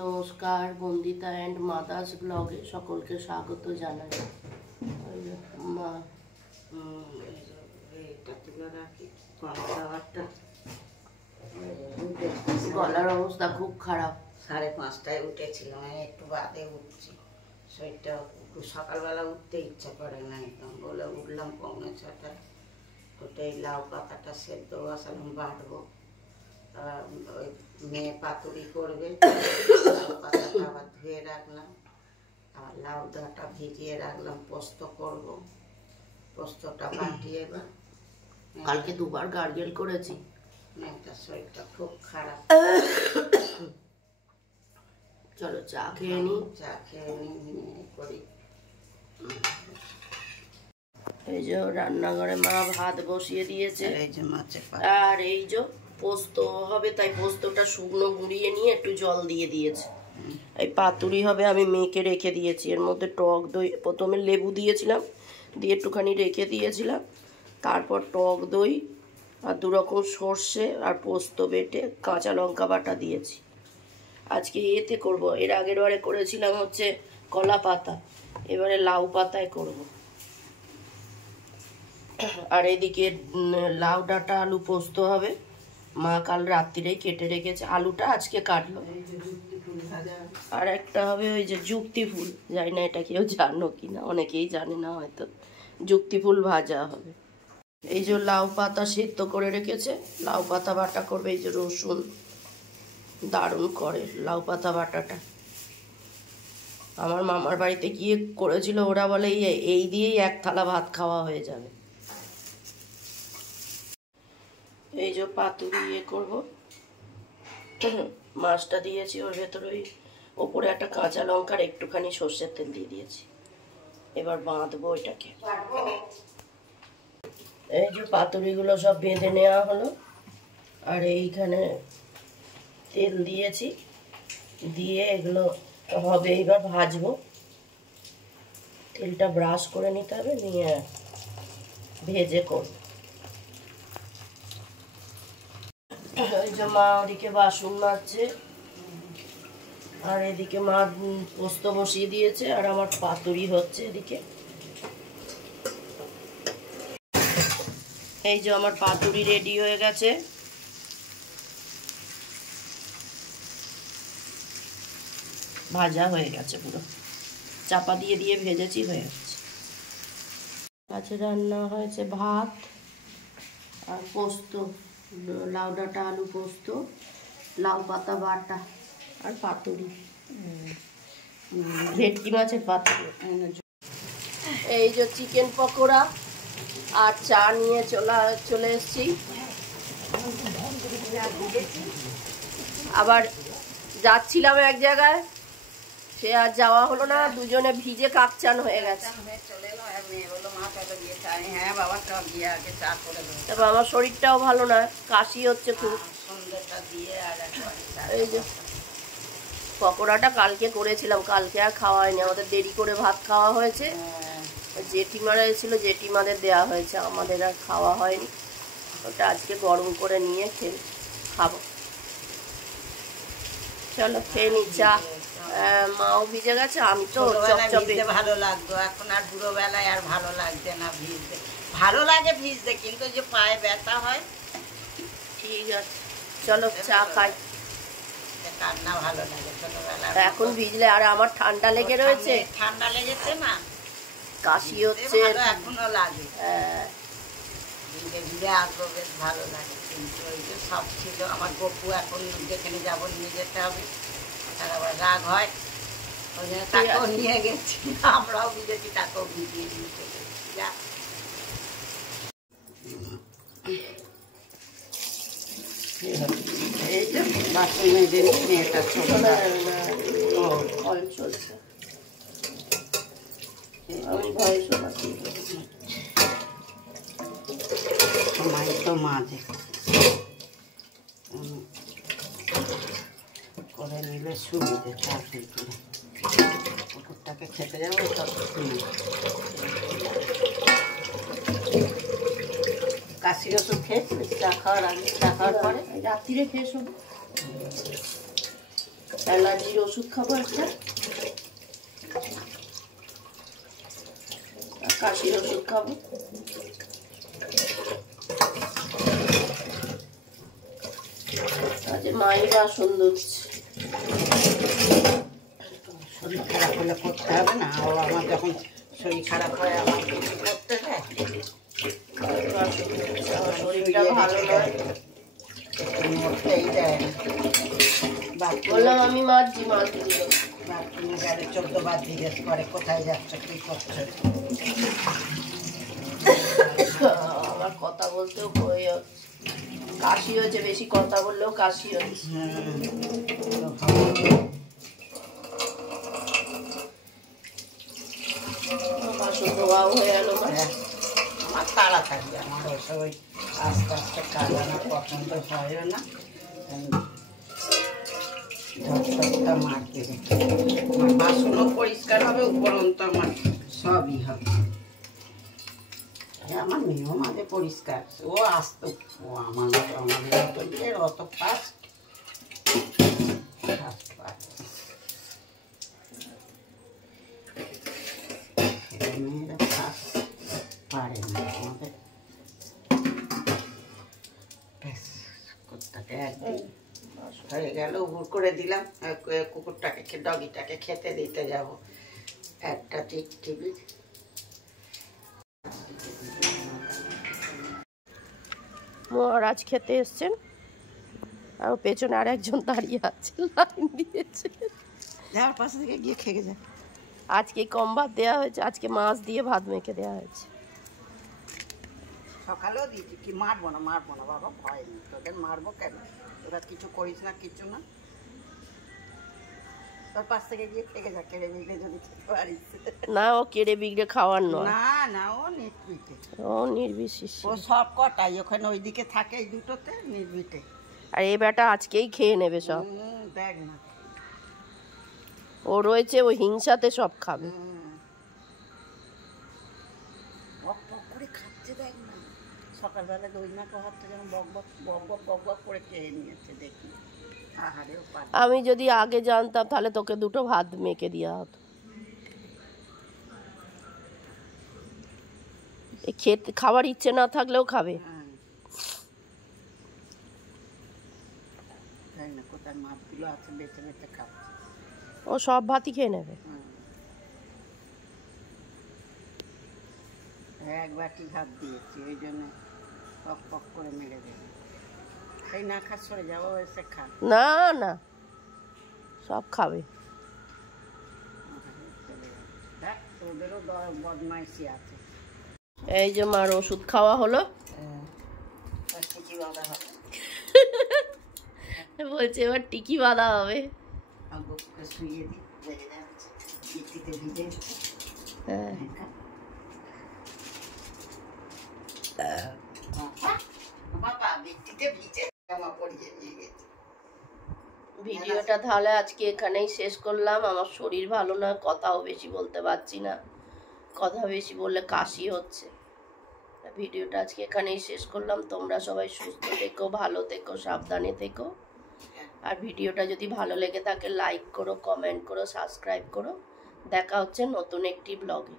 নমস্কার, Bandita and mother's ব্লগে সকলকে স্বাগত জানাই। মা গলার অবস্থা খুব খারাপ। 5:30টায় উঠেছিলাম, আমি একটু বাদে উঠছি। শরীরটা সকালবেলা উঠতে ইচ্ছা করে না, একদম বলে উঠলাম 5:45টায়। ওটাই লাউ পাতাটা সেদ্ধ বসালাম, বাটবো। ওই মেয়ে পাতুরি করবে, লাউ পাতাটা আবার ধুয়ে রাখলাম, আর লাউ ডাঁটা ভিজিয়ে রাখলাম, পোস্ত করব। পোস্তটা বাটিয়ে এবার কালকে দুবার গার্গেল করেছি। মেয়েটার শরীরটা খুব খারাপ। চলো চা খেয়ে নি। চা খেয়ে নিয়ে করি। এই যে রান্নাঘরে মা ভাত বসিয়ে দিয়েছে, এই যে মাছের আর এই যে পোস্ত হবে, তাই পোস্তটা শুকনো গুঁড়িয়ে নিয়ে একটু জল দিয়ে দিয়েছে। এই পাতুরি হবে, আমি মেখে রেখে দিয়েছি। এর মধ্যে টক দই, প্রথমে লেবু দিয়েছিলাম, দিয়ে একটুখানি রেখে দিয়েছিলাম, তারপর টক দই আর 2 রকম সর্ষে আর পোস্ত বেটে কাঁচা লঙ্কা বাটা দিয়েছি। আজকে এতে করব, এর আগের বারে করেছিলাম হচ্ছে কলা পাতা, এবারে লাউ পাতায় করব। আর এদিকে লাউ ডাঁটা আলু পোস্ত হবে, মা কাল রাত্রিরেই কেটে রেখেছে। আলুটা আজকে কাটলো। আর একটা হবে ওই যে যুক্তি ফুল, জানি না এটা কেউ জানো কিনা, অনেকেই জানে না হয়তো। যুক্তি ফুল ভাজা হবে। এই যে লাউ পাতা সেদ্ধ করে রেখেছে, লাউ পাতা বাটা করবে। এই যে রসুন, দারুণ করে লাউ পাতা বাটাটা। আমার মামার বাড়িতে গিয়ে করেছিল, ওরা বলে এই দিয়েই 1 থালা ভাত খাওয়া হয়ে যাবে। এই যে পাতুরি করব, মাছটা দিয়েছি ওর ভেতরে, ওই ওপরে একটা কাঁচা লঙ্কার একটুখানি সর্ষের তেল দিয়ে দিয়েছি। এবার বাঁধবো এটাকে। এই যে পাতুরিগুলো সব বেঁধে নেওয়া হলো, আর এইখানে তেল দিয়েছি, দিয়ে এগুলো হবে এবার ভাজবো। তেলটা ব্রাশ করে নিতে হবে, নিয়ে ভেজে করবো। ওই যে মা ওদিকে বাসন মাজছে, আর এদিকে মা পোস্ত বসিয়ে দিয়েছে, আর আমার পাতুরি হচ্ছে এদিকে। এই যে আমার পাতুরি রেডি হয়ে গেছে। ভাজা হয়ে গেছে, পুরো চাপা দিয়ে দিয়ে ভেজেছি, হয়ে গেছে। আজকে রান্না হয়েছে ভাত আর পোস্ত, লাউ ডাঁটা আলু পোস্ত, লাউ পাতা বাটা আর পাতুরি, ভেটকি মাছের পাতুরি। এই যে চিকেন পকোড়া আর চা নিয়ে চলে এসেছি। আবার যাচ্ছিলাম এক জায়গায়, সে আর যাওয়া হলো না, দুজনে ভিজে কাকচান হয়ে গেছে। তারপর আমার শরীরটাও ভালো না, কাশি হচ্ছে খুব। এই যে পকোড়াটা কালকে করেছিলাম, কালকে আর খাওয়া হয়নি, আমাদের দেরি করে ভাত খাওয়া হয়েছে। জেঠিমারা এসেছিল, জেঠিমাদের দেওয়া হয়েছে, আমাদের আর খাওয়া হয়নি। ওটা আজকে গরম করে নিয়ে খাবো। চলো খেয়ে নি চা। মাও ভিজে গেছে, আমি তো চপচপে। ভালো লাগতো, এখন আর বুড়ো বেলায় আর ভালো লাগছে না ভিজতে। ভালো লাগে ভিজতে, কিন্তু যে পায়ে ব্যথা হয়। ঠিক আছে, চলো চা খাই। কান্না ভালো লাগে ছোটবেলা, এখন ভিজলে। আর আমার ঠান্ডা লেগে রয়েছে, ঠান্ডা লেগেছে না, কাশি হচ্ছে এখনো লাগে। ভিজে ভিজে আসবো, বেশ ভালো লাগে। কিন্তু ওই যে সব ছিল, আমার গপু এখন যেখানে যাবো নিয়ে যেতে হবে, তার আবার রাগ হয়, ওই জন্য তাকেও নিয়ে গেছি। আমরাও ভিজেছি, তাকেও ভিজিয়ে নিয়ে চলে গেছি। যা এই যে বাসন মেজে নিয়ে মেয়েটা কল চলছে, আমি ভয় শোনাচ্ছি। সময় তো মাঝে করে নিলে সুবিধে, তাড়াতাড়ি করে কুকুরটাকে খেতে যাবো। কাশির ওষুধ খেয়েছিলিস চা খাওয়ার আগে? চা খাওয়ার পরে রাত্রিরে খেয়ে শোবো। অ্যালার্জির ওষুধ খাবো একটা, আর কাশির ওষুধ খাবো। আজ মাই বাসন ধুচ্ছে। শরীর খারাপ হলে করতে হবে না, ও আমার যখন শরীর খারাপ হয় আমার কিছু করতে দেয়। শরীরটা ভালো নয়, মরতেই দেয় না। বললাম আমি মারছি, মারতে দিল। বাথরুমে গেলে 14 বার জিজ্ঞেস করে কোথায় যাচ্ছ, কি করছো। আমার কথা বলতেও হয়ে যাচ্ছে, কাশি হয়েছে, বেশি কথা বললেও কাশি হচ্ছে। বাসন ধোয়াও হয়ে গেল। আমার তাড়াতাড়ি, আমার ওসব ওই আস্তে আস্তে কাজ আমার পছন্দ হয় না, ঝটঝটটা মারতে দেয়। আমার বাসনও পরিষ্কার হবে, উপরন্ত আমার সবই হবে। আমার মেয়েও মাঝে পরিষ্কার, ও আসতো, ও আমাদের অত ফাস্ট মেয়েরা ফাস্ট পারে না আমাদের। কুত্তাকে একদিন হয়ে গেল, উবুর করে দিলাম, কুকুরটাকে ডগিটাকে খেতে দিতে যাব। একটা টিভি মহারাজ খেতে এসছেন, আর পেছনে আর একজন দাঁড়িয়ে আছে, লাইন দিয়েছে। যাওয়ার পাশে থেকে গিয়ে খেয়ে যায়। আজকে কম ভাত দেওয়া হয়েছে, আজকে মাছ দিয়ে ভাত মেখে দেওয়া হয়েছে। সকালেও দিয়েছি, কি মারবো না বাবা, ভয় নেই, তোদের মারবো কেন, তোরা কিছু করিস না, কিছু না, তোর পাশ থেকে গিয়ে খেয়ে যা, কেড়ে বিগড়ে যদি খেতে পারিস। না, ও কেড়ে বিগড়ে খাওয়ার নয়, না ও নির্বিটে, ও নির্বিশেষ। ও সব কটাই ওখানে ওইদিকে থাকে, এই দুটোতে নির্বিটে। আর এই বেটা আজকেই খেয়ে নেবে সব। দেখ না, ও রয়েছে, ও হিংসাতে সব খাবে। বক বক করে খাচ্ছে, দেখ না, সকালবেলা দই মাখা ভাতটা যেন বক বক করে খেয়ে নিয়েছে, দেখি। আমি যদি আগে জানতাম তাহলে তোকে দুটো ভাত মেখে দেওয়া হতো। খেতে খাবার ইচ্ছে না থাকলেও খাবে। কোথায় মাছগুলো আছে বেছে বেছে খাচ্ছে, ও সব ভাতই খেয়ে নেবে। এক বাটি ভাত দিয়েছি, ওই জন্য পক পক করে মেরে দেবে। সেই না খা, সরে যাবো, এসে খা। না না, সব খাবে। দেখ তোদেরও বদমাইশি আছে। এই যে মার ওষুধ খাওয়া হলো, টিকি বাঁধা হবে, বলছে এবার টিকি বাঁধা হবে। শুয়ে দিই, লেগে যাচ্ছে, বৃষ্টিতে ভিজে। বাবা বৃষ্টিতে ভিজে জামা পরিয়ে নিয়ে গেছে। ভিডিওটা তাহলে আজকে এখানেই শেষ করলাম। আমার শরীর ভালো না, কথাও বেশি বলতে পারছি না, কথা বেশি বললে কাশি হচ্ছে। ভিডিওটা আজকে এখানেই শেষ করলাম। তোমরা সবাই সুস্থ থেকো, ভালো থেকো, সাবধানে থেকো। আর ভিডিওটা যদি ভালো লেগে থাকে লাইক করো, কমেন্ট করো, সাবস্ক্রাইব করো। দেখা হচ্ছে নতুন একটি ব্লগে।